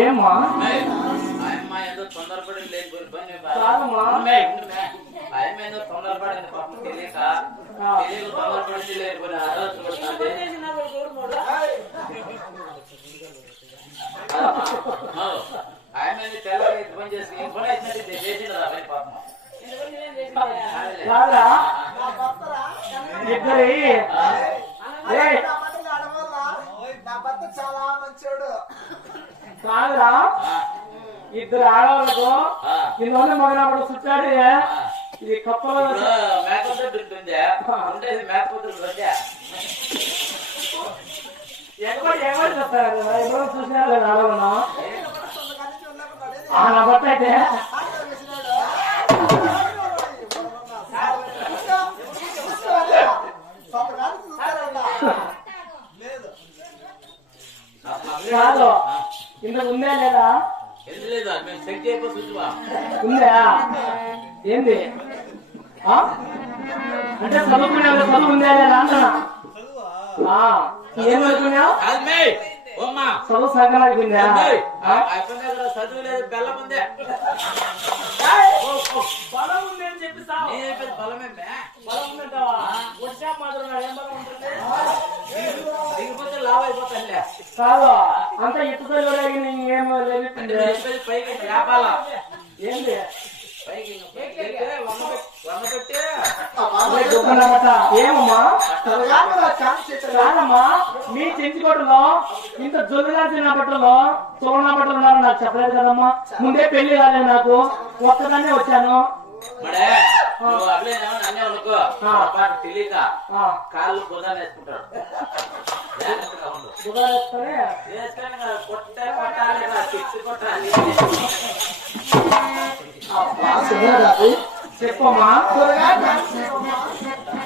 ఏమా ఏదో తొందరపడి లేకపోయి తొందరపడింది పాపం తెలియక తొందరపడింది లేకపోయినా ఆయన తెల్లగా పని చేసి పని అయితే చేసిన పాపం చాలా మంచోడు కాదురా ఇద్దరు ఆడవాళ్ళకు నిన్న మగనప్పుడు చుట్టాడు ఇది కప్పలో ఎవరు చెప్తారు ఎవరు చూసినారు కదా ఆడవాళ్ళను నా బట్ట అయితే కాదు ఇంతకు ఉందా లేదా ఉందా ఏంది అంటే చదువుకునే చదువు ఉందా లేదా అంటున్నా ఏం అనుకున్నావు చదువు సంగలాగుందా చదువు లేదు బెల్లం ఉందే బలం ఉంది అని చెప్పి బలమే బలం ఉందంటావా వచ్చా మాత్రం ఏం బలం ఉంటుంది దిగిపోతే లావ్ అయిపోతానులే కాదు అంత ఇటుకలు ఏమో పైకి లేపాల ఏంది ఏమమ్మా కాదమ్మా మీ చెంచుకోటలో ఇంత జొల్లుగా తిన్న బట్టలో చోళన బట్టలు ఉన్నారని నాకు చెప్పలేదు కదమ్మా ముందే పెళ్లి కాలేదు నాకు ఒక్కదాన్నే వచ్చాను తెలియక కాళ్ళు బుధా వేసుకుంటాడు చెప్పమ్మా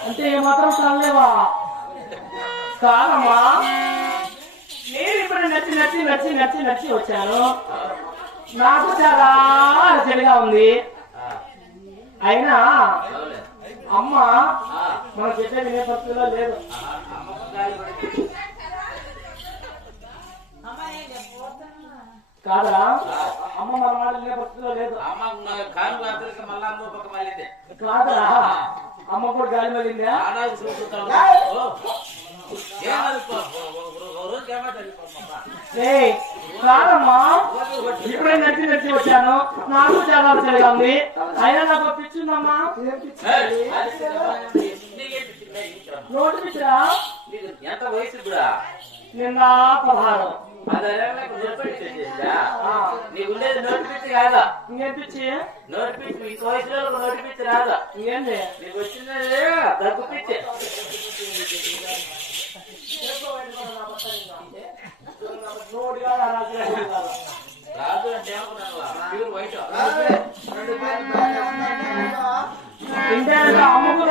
అంటే ఏమాత్రం చాలేవా కాదమ్మా నేను ఇప్పుడు నచ్చి నచ్చి నచ్చి నచ్చి నచ్చి వచ్చాను నాకు చాలా అలసడిగా ఉంది అయినా అమ్మ మనం చెప్పే వినే పరిస్థితిలో లేదు కాదా అమ్మ మన మాట వినే పరిస్థితిలో లేదు కాదా అమ్మ కూడా గాలి మళ్ళిందా కాదమ్మా ఇప్పుడే నచ్చి నచ్చి వచ్చాను నాకు చాలా అలసడిగా ఉంది అయినా నాకు పిచ్చిందమ్మా నోటి పిచ్చా ఎంత వయసు కూడా నిన్న 16 నీకు ఉండేది నోటిపించి కాదా ఇంకేంపిచ్చి నోటిపించి ఈ వయసులో నోటిపించి రాదా ఇంకేంది నీకు వచ్చింది దగ్గు పిచ్చి రాదు అంటే ఏమనుకున్నాను వైట్ అమ్మకు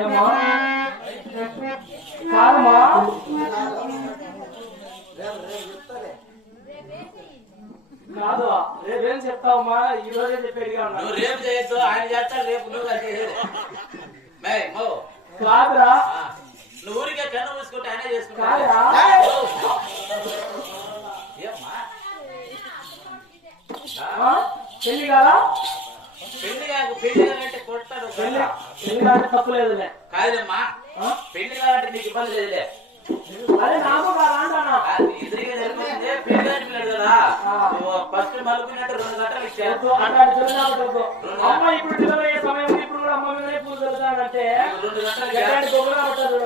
ఏమో కాదమ్మా కాదు రేపేం చెప్తావమ్మా ఈ రోజే చెప్పేదిగా ఉన్నా నువ్వు రేపు చేయొచ్చు ఆయన చేస్తాడు రేపు నువ్వు కాదురా నువ్వు ఊరికే కన్ను మూసుకుంటే ఆయనే చేసుకుంటా కాదురా పెళ్లి కాదా పెళ్లి కాదంటే కొడతాడు పెళ్లి కాదంటే తప్పు లేదులే కాదమ్మా పెళ్లి కాదంటే నీకు ఇబ్బంది లేదులే అదే నాకు కాదా అంటానా ఎదురుగా జరిగిపోతుంది పెళ్లి కాదు కదా ఫస్ట్ మలుపునట్టు 2 గంటలు ఇచ్చారు అమ్మ ఇప్పుడు డెలివరీ అయ్యే సమయం ఇప్పుడు కూడా అమ్మ మీదనే పూజ జరుగుతానంటే 2 గంటలు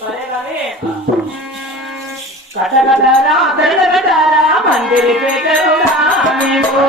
సరే కానీ కటకటరా కటకటరా మందిరి పేటరురా నీవు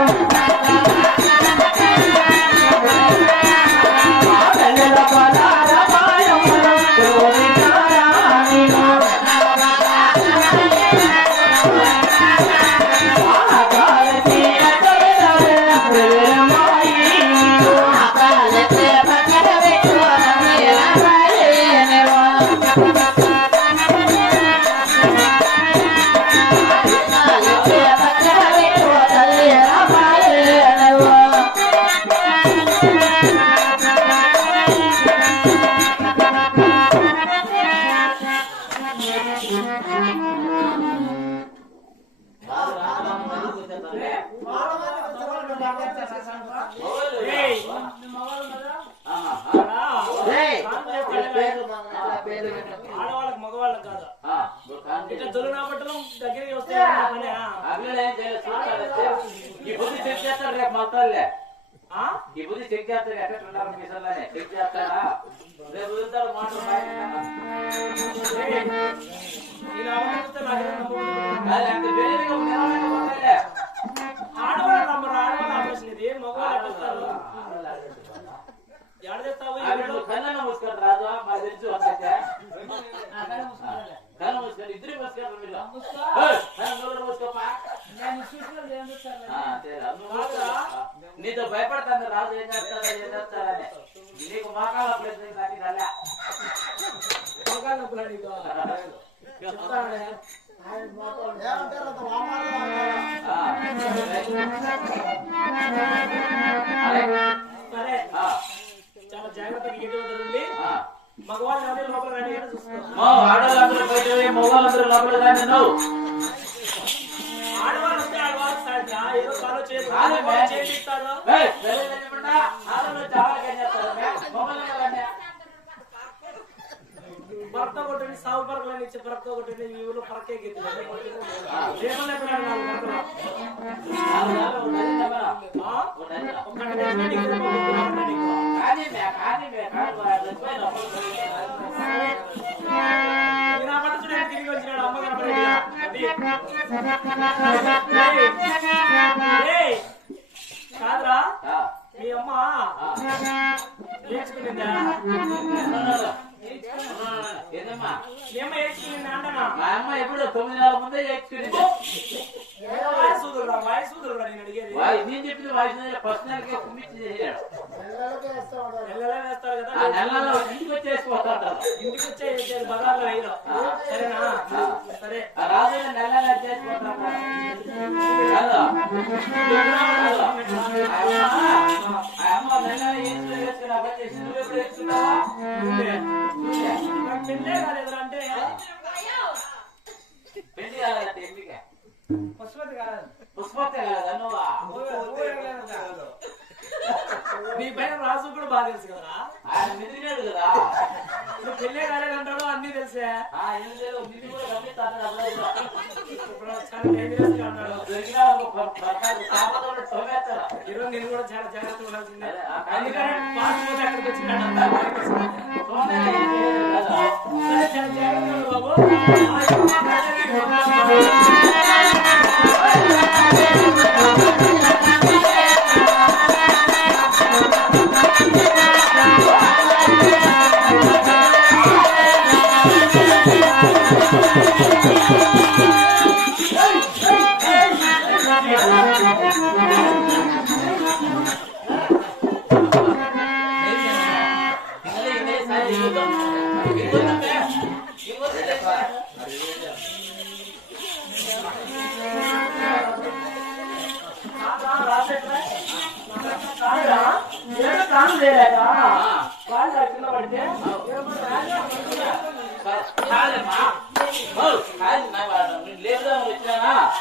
ఆడవాళ్ళకి మగవాళ్ళకి కాదు ఇట్లా జొలునా పట్టడం దగ్గరికి వస్తే ఈ బుద్ధి చెక్ చేస్తాడు రేపు మొత్తాలే ఈ బుద్ధి చెక్ చేస్తాడు ఎక్కడ మిషన్లోనే చెక్ చేస్తాడా రేపు వదులుతాడు ఆడవాళ్ళు నమ్మరు ఆడవాళ్ళు ఆపరేషన్ ఇది మగవాళ్ళు కన్నా మూసుకొని రాదు మాకు తెలుసు అంతే కన్నా మూసుకొని ఇద్దరు మూసుకొని మీరు మూసుకోపా నీతో భయపడతాను రాజు ఏం చేస్తారని నీకు మోకాళ్ళ ప్లేస్ సరే చాలా జాగ్రత్తగా ఇంటి వద్ద ఉండి మగవాళ్ళు అందరూ లోపల రండి అని చూసుకో ఆడవాళ్ళందరూ బయట మగవాళ్ళందరూ లోపల కానీ నువ్వు ఆడవాళ్ళు వస్తే ఆడవాళ్ళు సాధ్య ఏదో కాలో చేస్తారు భర్త కొట్టండి సాగు పరకలని ఇచ్చే భర్త కొట్టండి ఈ ఊళ్ళో పరకే గీత తిరిగి వచ్చినాడు అమ్మగారు కాదురా మీ అమ్మ నేర్చుకునిందా ఏదమ్మా ఏమో నేర్చుకునిందా అంటనా మా అమ్మ ఎప్పుడు 9 నెలల ముందే నేర్చుకునింది నేను అడిగేది నేను చెప్పింది వాయిస్ ఫస్ట్ నెలకి కుమ్మిచ్చి చేశాడు వేస్తారు కదా నెలలో ఇంటికి వచ్చేసిపోతాడు ఇంటికి వచ్చే బజార్లో వేయరు సరేనా సరే రాజు నెల చేసిపోతాడు అమ్మ నెల వేసుకుని అబ్బాయి చేసి నువ్వు ఎప్పుడు వేసుకున్నావా పెళ్ళే కాలేదు అంటే పెళ్లి కాలేదంటే ఎందుకే పుష్పతి కాదు పుష్పతే కాలేదా నువ్వా నీ పైన రాజు కూడా బాగా తెలుసు కదా ఆయన మిదిరినాడు కదా నువ్వు పెళ్ళే కాలేదంటాడు అన్ని తెలిసే ఏం లేదు మిది కూడా గమనిస్తాను ఈరోజు నేను కూడా చాలా జాగ్రత్తగా ఉండాల్సిందే అందుకని పాస్పోర్ట్ అక్కడికి వచ్చినాడు చాలా జాగ్రత్తగా బాబు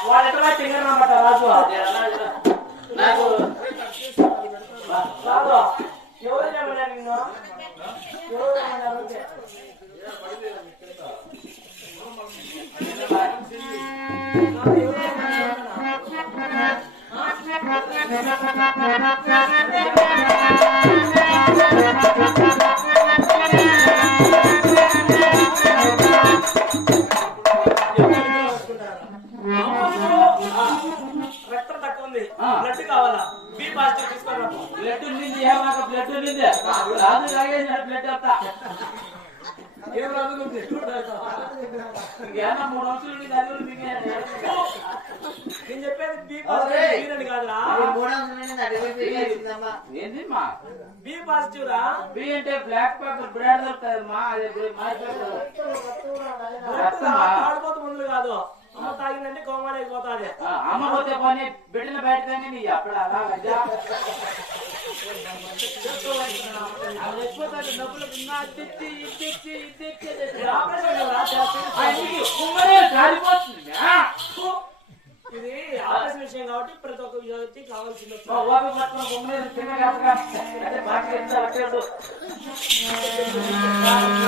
వాళ్ళెట్లా తింగరమాట రాజు నాకు రాజు ఎవరు చెప్పారు నిన్ను ఎవరు చెప్పారు రక్తం తక్కువ ఉంది బ్లడ్ కావాలా బి పాజిటివ్ తీసుకోరా బ్లడ్ ఉంది ఏమాక బ్లడ్ ఉంది రాదు లాగేసిన బ్లడ్ అంతా ఏం రాదు ఏమన్నా 3 అంశాలు ఉంది దాని వల్ల మీకు నేను చెప్పేది బి పాజిటివ్ అని కాదురా ఏంది మా బి పాజిటివ్ రా బి అంటే బ్లాక్ పేపర్ బ్రాండ్ దొరుకుతుంది మా అదే ఆడిపోతే ముందు కాదు అమ్మ తాగిందంటే కోమాలు అయిపోతాది అమ్మ పోతే పోనీ బిడ్డలు బయటనే నీ అప్పుడు అలా ఇది ఆపరేషన్ విషయం కాబట్టి ప్రతి ఒక్క వ్యక్తి కావాల్సింది బాగా